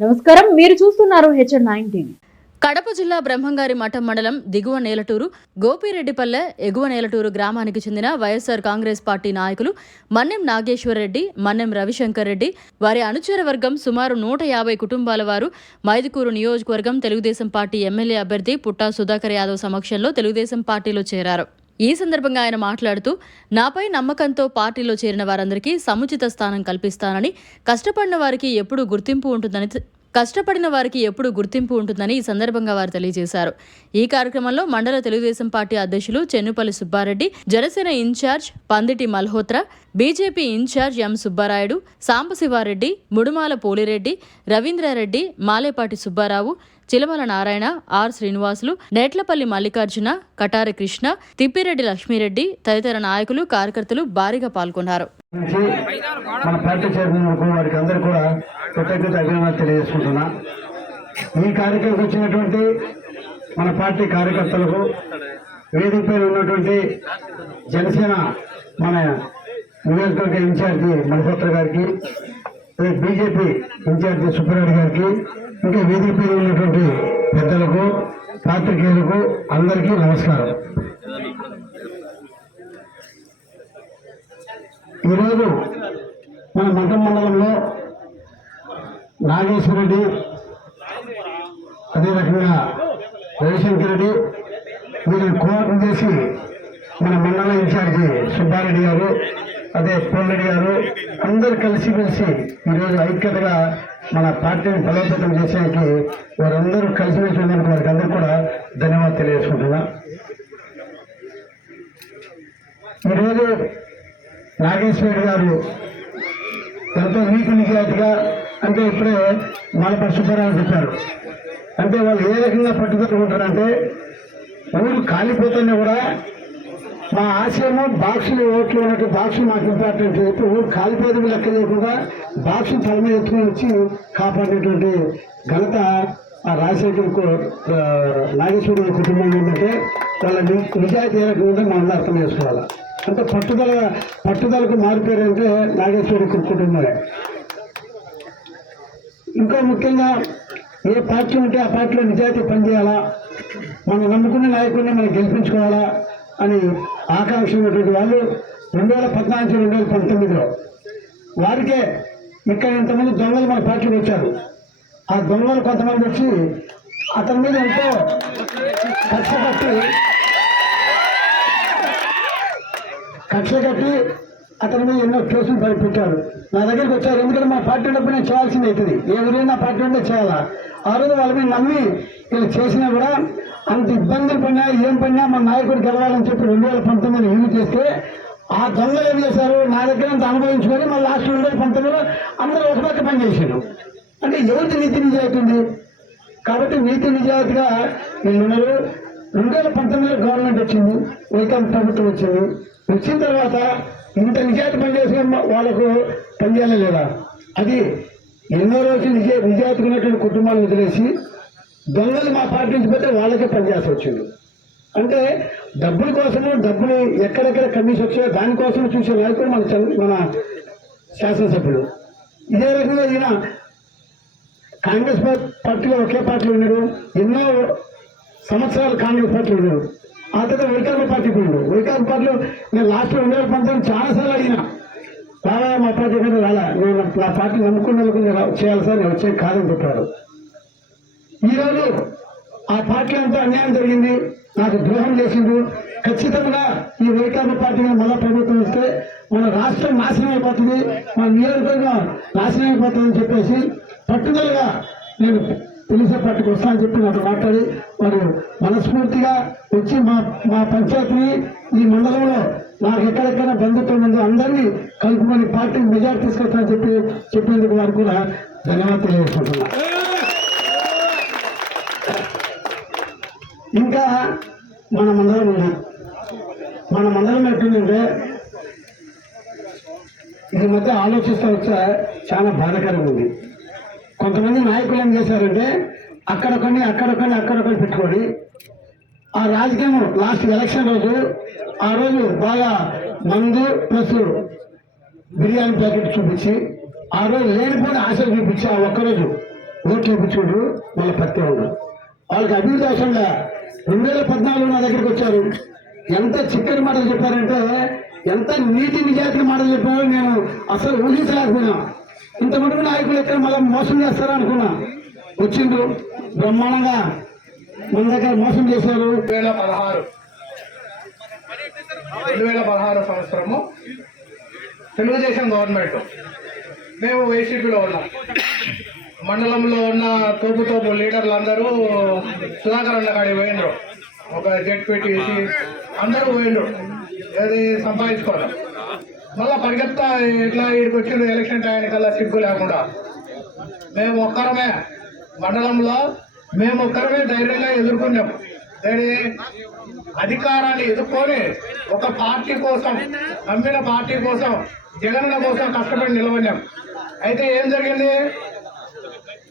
నమస్కారం, మీరు చూస్తున్నారు హెచ్ఎన్9 టీవీ. కడప జిల్లా బ్రహ్మంగారి మఠం మండలం దిగువ నేలటూరు గోపిరెడ్డిపల్లె ఎగువ నేలటూరు గ్రామానికి చెందిన వైఎస్ఆర్ కాంగ్రెస్ పార్టీ నాయకులు మన్నెం నాగేశ్వరరెడ్డి, మన్నెం రవిశంకర్ రెడ్డి, వారి అనుచర వర్గం సుమారు 150 కుటుంబాల వారు మైదుకూరు నియోజకవర్గం తెలుగుదేశం పార్టీ ఎమ్మెల్యే అభ్యర్థి పుట్టా సుధాకర్ యాదవ్ సమక్షంలో తెలుగుదేశం పార్టీలో చేరారు. ఈ సందర్భంగా ఆయన మాట్లాడుతూ, నాపై నమ్మకంతో పార్టీలో చేరిన వారందరికీ సముచిత స్థానం కల్పిస్తానని, కష్టపడిన వారికి ఎప్పుడూ గుర్తింపు ఉంటుందని ఈ సందర్భంగా వారు తెలియజేశారు. ఈ కార్యక్రమంలో మండల తెలుగుదేశం పార్టీ అధ్యక్షులు Chennupalli Subba Reddy, Janasena in charge Panditi Malhotra, BJP in charge M Subbarayudu, Sambasiva Reddy, Mudumala Poli Reddy, Ravindra Reddy, Malepati Subbarao, Chilamala Narayana, R Srinivasulu, Netlapalli Mallikarjuna, Katari Krishna, Tippi Reddy Lakshmi Reddy తదితర నాయకులు, కార్యకర్తలు భారీగా పాల్గొన్నారు. మన పార్టీ చేరినందుకు వారికి అందరూ కూడా కృతజ్ఞత అభినందనలు తెలియజేసుకుంటున్నా. ఈ కార్యక్రమం వచ్చినటువంటి మన పార్టీ కార్యకర్తలకు, వేదికపై ఉన్నటువంటి జనసేన మన నియోజకవర్గ ఇన్ఛార్జి మల్హోత్రా గారికి, బీజేపీ ఇన్ఛార్జి సుబ్బారెడ్డి గారికి, ఇంకా వేదికపై ఉన్నటువంటి పెద్దలకు, పాత్రికేయులకు అందరికీ నమస్కారం. ఈరోజు మన మఠం మండలంలో నాగేశ్వరరెడ్డి, అదే రకంగా రవిశంకర్ రెడ్డి వీరిని కోఆర్డినేట్ చేసి మన మండల ఇన్ఛార్జి సుబ్బారెడ్డి గారు, అదే పోలరెడ్డి గారు అందరు కలిసిమెలిసి ఈరోజు ఐక్యతగా మన పార్టీని బలోపేతం చేసేందుకు వారందరూ కలిసిమెలిసి ఉన్నందుకు వారికి అందరూ కూడా ధన్యవాదాలు తెలియజేసుకుంటున్నా. ఈరోజు నాగేశ్వరరెడ్డి గారు ఎంతో నీతి నిజాయితీగా, అంటే ఇప్పుడే మాలపాటి సుబ్బారావు చెప్పారు, అంటే వాళ్ళు ఏ రకంగా పట్టుదల ఉంటారంటే ఊరు కాలిపోతేనే కూడా మా ఆశయము బాక్సులు ఓట్లు ఉన్నట్టు బాక్సులు మాకు ఇంపార్టెంట్ చెప్పి ఊరు కాలిపోయేది లెక్క లేకుండా బాక్సులు తల మీద ఎత్తుకుని వచ్చి కాపాడేటువంటి ఘనత ఆ రాజశేఖర్ నాగేశ్వరరావు కుటుంబం ఏంటంటే వాళ్ళ నిజాయితీ ఏ రకంగా ఉంటే మనం అర్థం చేసుకోవాలి. అంటే పట్టుదలకు మారిపోయారంటే నాగేశ్వరి కుటుంబమే. ఇంకా ముఖ్యంగా ఏ పార్టీ ఉంటే ఆ పార్టీలో నిజాయితీ పనిచేయాలా, మనం నమ్ముకున్న నాయకుడిని మనం గెలిపించుకోవాలా అని ఆకాంక్ష ఉన్నటువంటి వాళ్ళు 2014-2019లో వారికే ఇక్కడ ఇంతమంది దొంగలు మన పార్టీకి వచ్చారు. ఆ దొంగలు కొంతమంది వచ్చి అతని మీద ఎంతో కక్ష కట్టి అతని మీద ఎన్నో కేసులు పెట్టారు. నా దగ్గరికి వచ్చారు, ఎందుకంటే మా పార్టీ డబ్బు నేను చేయాల్సింది అవుతుంది, ఎవరైనా నా పార్టీ ఉంటే చేయాలా. ఆ రోజు వాళ్ళ మీద నమ్మి వీళ్ళు చేసినా కూడా అంత ఇబ్బందులు పడినా ఏం పడినా మన నాయకుడు గెలవాలని చెప్పి 2019లో యూజ్ చేస్తే ఆ దొంగలు ఏం చేశారు, నా దగ్గర అంత అనుభవించుకొని మళ్ళీ లాస్ట్ 2019లో అందరూ ఒక పక్క పనిచేశారు. అంటే ఎవరికి నీతి నిజాయితీ ఉంది? కాబట్టి నీతి నిజాయితీగా వీళ్ళు ఉన్నారు. 2019లో గవర్నమెంట్ వచ్చింది, వైకాపా ప్రభుత్వం వచ్చింది. వచ్చిన తర్వాత ఇంత నిజాయితీ పనిచేసిన వాళ్ళకు పనిచేయాలి లేదా? అది ఎన్నో రోజులు నిజాయితీ ఉన్నటువంటి కుటుంబాలను వదిలేసి దొంగలు మా పార్టీ నుంచి పోతే వాళ్ళకే పనిచేసి వచ్చింది. అంటే డబ్బుల కోసము, డబ్బులు ఎక్కడెక్కడ కమిషన్ వచ్చాయో దానికోసం చూసే నాయకుడు మన శాసనసభ్యులు. ఇదే రకంగా ఈయన కాంగ్రెస్ పార్టీలో ఒకే పార్టీలో ఉన్నాడు, ఎన్నో సంవత్సరాలు కాంగ్రెస్ పార్టీలో ఉన్నాడు. ఆ తర్వాత వైకాపా పార్టీకి ఉన్నాడు. వైకాపా పార్టీలో నేను లాస్ట్ 2019 చాలాసార్లు అడిగినా, రాలా మా పార్టీ కంటే రాలా, నేను నా పార్టీ నమ్ముకున్న చేయాలి సార్, నేను వచ్చే కాదని చెప్పారు. ఈరోజు ఆ పార్టీ అంతా అన్యాయం జరిగింది, నాకు ద్రోహం చేసిండు, ఖచ్చితంగా ఈ వైకాపా పార్టీ మళ్ళా ప్రభుత్వం వస్తే మన రాష్ట్రం నాశనం అయిపోతుంది, మన నియోజకవర్గం నాశనం అయిపోతుందని చెప్పేసి పట్టుదలగా నేను తెలుగుదేశం పార్టీకి వస్తానని చెప్పి నాతో మాట్లాడి వారు మనస్ఫూర్తిగా వచ్చి మా పంచాయతీని ఈ మండలంలో నాకు ఎక్కడెక్కడ బంధుత్వం ఉందో అందరినీ కలుపుకొని పార్టీని మెజార్టీ తీసుకొస్తానని చెప్పేందుకు వారు కూడా ధన్యవాదాలు తెలియజేసుకుంటున్నారు. ఇంకా మన మండలం ఉంది. మన మండలం ఎట్టుందంటే ఇది మధ్య ఆలోచిస్తూ వచ్చా చాలా బాధాకరంగా ఉంది. కొంతమంది నాయకులు ఏం చేశారంటే అక్కడొకరిని పెట్టుకొని ఆ రాజకీయం లాస్ట్ ఎలక్షన్ రోజు ఆ రోజు బాగా మందు ప్లస్ బిర్యానీ ప్యాకెట్ చూపించి ఆ రోజు లేనిపోయిన ఆశలు చూపించి ఆ ఒక్కరోజు ఓట్లు వేయించుకుంటారు, మళ్ళీ పత్తి ఉండరు. వాళ్ళకి అభివృద్ధి అవసరంగా 2014 నా దగ్గరికి వచ్చారు. ఎంత చిక్కని మాటలు చెప్పారంటే, ఎంత నీతి నిజాయితీ మాటలు చెప్పారో నేను అసలు ఊహించలేకపోయినా. ఇంత మటుకు నాయకులు ఎక్కడ మళ్ళీ మోసం చేస్తారా అనుకున్నా. వచ్చిండ్రు, బ్రహ్మాండంగా మన దగ్గర మోసం చేశారు. 2016 సంవత్సరము తెలుగుదేశం గవర్నమెంట్, మేము వైసీపీలో ఉన్నాం. మండలంలో ఉన్న తోపు లీడర్లు అందరూ సుధాకర్ అన్న కాడికి పోయినరు. ఒక జెడ్పీటీసీ అందరూ పోయినరు, అది సంపాదించుకోవడం. మళ్ళీ పరిగెత్తా ఇట్లా ఇక్కడికి వచ్చిండ్రు ఎలక్షన్ టైంకల్లా సిగ్గు లేకుండా. మేము ఒక్కరమే మండలంలో, మేము ఒక్కరమే ధైర్యంగా ఎదుర్కొన్నాము. అధికారాన్ని ఎదుర్కొని ఒక పార్టీ కోసం, నమ్మిన పార్టీ కోసం, జగనన్న కోసం కష్టపడి నిలబడినాం. అయితే ఏం జరిగింది,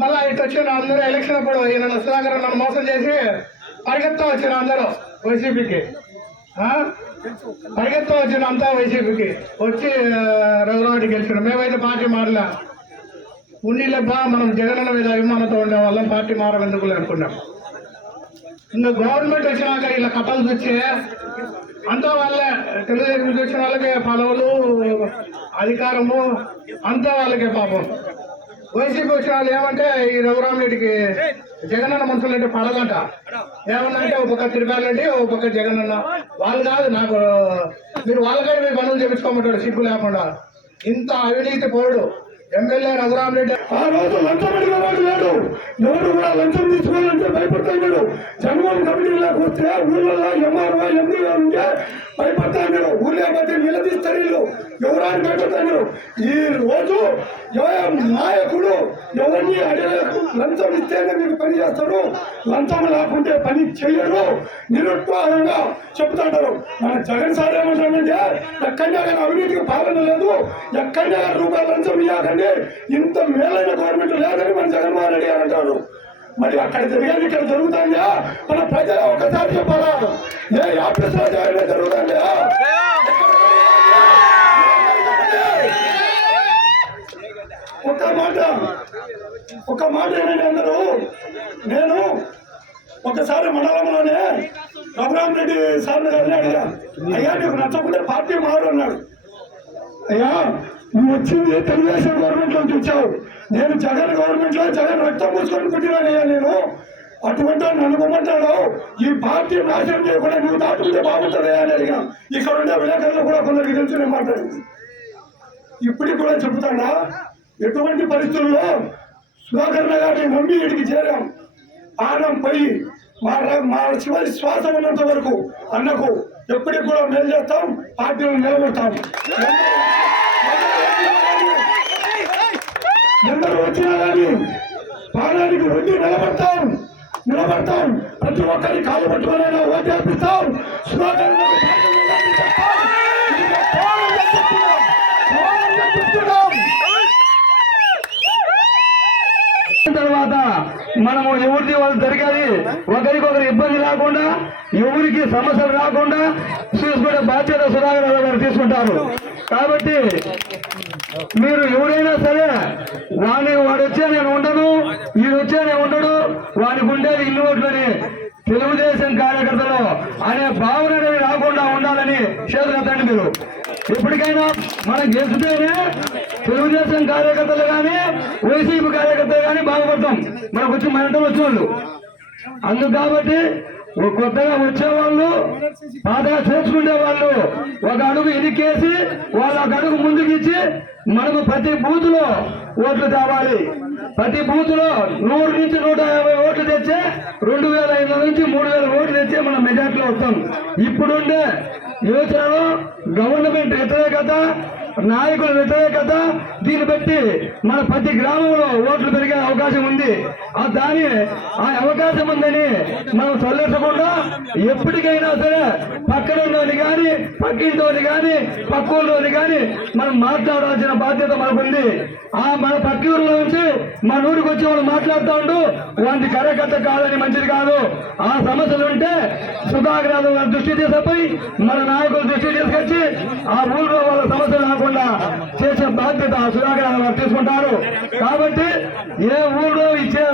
మళ్ళీ ఇటు వచ్చిన అందరూ ఎలక్షన్ అప్పుడు ఈయన సుధాకర్ నన్ను మోసం చేసి పరిగెత్తా వచ్చిన అందరూ వైసీపీకి, పరిగెత్తా వచ్చిన అంతా వైసీపీకి వచ్చి రఘురావుడికి గెలిచిన. మేమైతే పార్టీ మారలే, ఉన్నీళ్ళబ్బా మనం జగనన్న మీద అభిమానంతో ఉండే వాళ్ళం, పార్టీ మారవెందుకు అనుకున్నాం. ఇంకా గవర్నమెంట్ వచ్చినాక ఇలా కథలు చూస్తే అంతా వాళ్ళే, తెలుగుదేశం వచ్చిన వాళ్ళకే పదవులు, అధికారము అంతా వాళ్ళకే పాపం. వైసీపీ వచ్చిన వాళ్ళు ఏమంటే ఈ రఘురామరెడ్డికి జగనన్న మనుషులు అంటే పడదంట. ఏమన్నంటే ఒక పక్క తిరగాలంటే ఒక పక్క జగనన్న. వాళ్ళు కాదు, నాకు మీరు వాళ్ళకైనా మీ పనులు చేపించుకోమంటాడు సిగ్గు లేకుండా. ఇంత అవినీతి పోడు ఎమ్మెల్యే రఘురామరెడ్డి. ఆ రోజు లంచం అడిగేవాడు లేడు, ఎవరు కూడా లంచం తీసుకోవాలంటే భయపడతాడు. జన్మం కమిటీలోకి వస్తే ఊళ్ళలో ఎంఆర్ఓ ఎంపీ గారు ఉంటే భయపడతాడు. ఊళ్ళో మధ్య నిలదీస్తారు, వీళ్ళు ఎవరాన్ని భయపడతాడు. ఈ రోజు నాయకుడు ఎవరిని అడిగలేదు, లంచం ఇస్తేనే మీకు పని చేస్తాడు, లంచం లేకుంటే పని చెయ్యరు, నిరుత్సాహంగా చెప్తాడు. మన జగన్ సార్ ఏమంటాడంటే, ఎక్కడైనా కానీ అవినీతికి పాలన లేదు, ఎక్కడైనా రూపాయలు లంచం ఇవ్వకండి, ఇంత మేలైన గవర్నమెంట్ లేదని మన జగన్మోహన్ రెడ్డి గారు అంటారు. మరి అక్కడ జరిగేది ఇక్కడ జరుగుతుందా? మన ప్రజలు ఒకసారి చెప్పాలా? ఏ ఆఫీసులో జరుగుతుందా? ఒక మాట ఏమైనా అందరూ, నేను ఒకసారి మండలంలోనే రఘురామరెడ్డి సార్ గారిని అడిగా, అయ్యా నీకు నచ్చకుంటే పార్టీ మారు అన్నాడు. అయ్యా నువ్వు వచ్చింది తెలుగుదేశం గవర్నమెంట్ లో చూచావు, నేను జగన్ గవర్నమెంట్ లో జగన్ రక్తం పూసుకొని పుట్టినానయ్యా నేను. అటువంటి నన్ను పొమ్మంటాడు, ఈ పార్టీ నాశనం చేయకుండా నువ్వు దాటుకుంటే బాగుంటుందయ్యా అని అడిగా. ఇక్కడ ఉండే విలేకరులు కూడా కొందరికి తెలుసునే మాట్లాడింది. ఇప్పటికి కూడా చెప్తాడా, ఎటువంటి పరిస్థితుల్లో సుధాకర్ గారిని నమ్మి ఇడికి చేరాం. ప్రాణం పోయి మా చివరి శ్వాస ఉన్నంత వరకు అన్నకు ఎప్పటికి కూడా మేలు చేస్తాం, పార్టీలను నిలబెడతాం. ఎందరూ వచ్చినా కానీ ప్రాణానికి వడ్డీ నిలబడతాం. ప్రతి ఒక్కరి కాలు పట్టుకునైనా ఓటు వేపిస్తాం. సుధాకర్ తర్వాత మనము ఎవరిది వాళ్ళు జరిగేది ఒకరికొకరు ఇబ్బంది రాకుండా, ఎవరికి సమస్యలు రాకుండా చూసుకునే బాధ్యత సుధాకర్ గారు తీసుకుంటారు. కాబట్టి మీరు ఎవరైనా సరే వాడు వచ్చే నేను ఉండను, వీడు వచ్చే నేను ఉండడు, వాడికి ఉండేది ఇన్ని ఓట్లని తెలుగుదేశం కార్యకర్తలు అనే భావన అనేది రాకుండా ఉండాలని చేతులెత్తండి. మీరు ఎప్పటికైనా మనం గెలిచితేనే తెలుగుదేశం కార్యకర్తలు కానీ వైసీపీ కార్యకర్తలు కానీ బాగుపడతాం, మనకు వచ్చి మనతో వచ్చేవాళ్ళు. అందుకు కాబట్టి కొత్తగా వచ్చేవాళ్ళు, పాతగా చేసుకునే వాళ్ళు ఒక అడుగు ఎదికేసి వాళ్ళు ఒక అడుగు ముందుకు ఇచ్చి మనకు ప్రతి బూత్ లో ఓట్లు తేవాలి. ప్రతి బూత్ లో 100 నుంచి 150 ఓట్లు తెచ్చే 2500 నుంచి 3000 ఓట్లు తెచ్చే మనం మెజార్టీలో వస్తాం. ఇప్పుడుండే యోచనలో గవర్నమెంట్ వ్యతిరేకత, నాయకుల వ్యతిరేకత, దీన్ని బట్టి మన ప్రతి గ్రామంలో ఓట్లు పెరిగే అవకాశం ఉంది. ఆ అవకాశం ఉందని మనం చల్లేసకుండా ఎప్పటికైనా సరే పక్కనున్నోని కానీ, పక్కింటోని కానీ, పక్కూరులోని కానీ మనం మాట్లాడాల్సిన బాధ్యత మనకుంది. మన పక్క ఊరిలో నుంచి మన ఊరికి వచ్చి వాళ్ళు మాట్లాడుతూ ఉంటూ వాటి కార్యకర్త కాదని మంచిది కాదు. ఆ సమస్యలు ఉంటే సుధాకర్ దృష్టి తీసుకుపోయి మన నాయకుల దృష్టి తీసుకొచ్చి ఆ ఊళ్ళో వాళ్ళ సమస్యలు రాకుండా చేసే బాధ్యత సుధాకర్ గారు తీసుకుంటారు. కాబట్టి ఏ ఊళ్ళో ఇచ్చే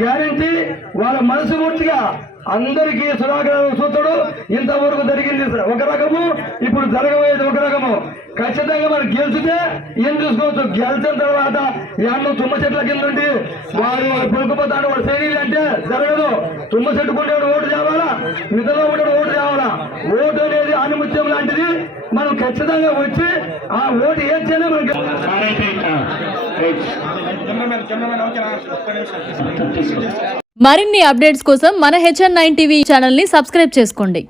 గ్యారంటీ వాళ్ళ మనస్ఫూర్తిగా అందరికీ సుధాకర్ చూస్తాడు. ఇంతవరకు జరిగింది ఒక రకము, ఇప్పుడు జరగబోయేది ఒక రకము. ఖచ్చితంగా మనం గెలిచితే ఏం చూసుకోవచ్చు. గెలిచిన తర్వాత యాళ్ళు తుమ్మ చెట్ల కింద ఉండి వాడు పలుకుపోతాడు, వాడు శ్రేణి అంటే జరగదు. తుమ్మ చెట్టు కొండేవాడు ఓటు తేవాలా, మిగతా ఉండేవాడు ఓటు తేవాలా. ఓటు అనేది ఆనిముత్యం లాంటిది. మనం ఖచ్చితంగా వచ్చి ఆ ఓటు వేస్తేనే మనకి. మరిన్ని అప్డేట్స్ కోసం మన HN9 టీవీ ఛానల్ని సబ్స్క్రైబ్ చేసుకోండి.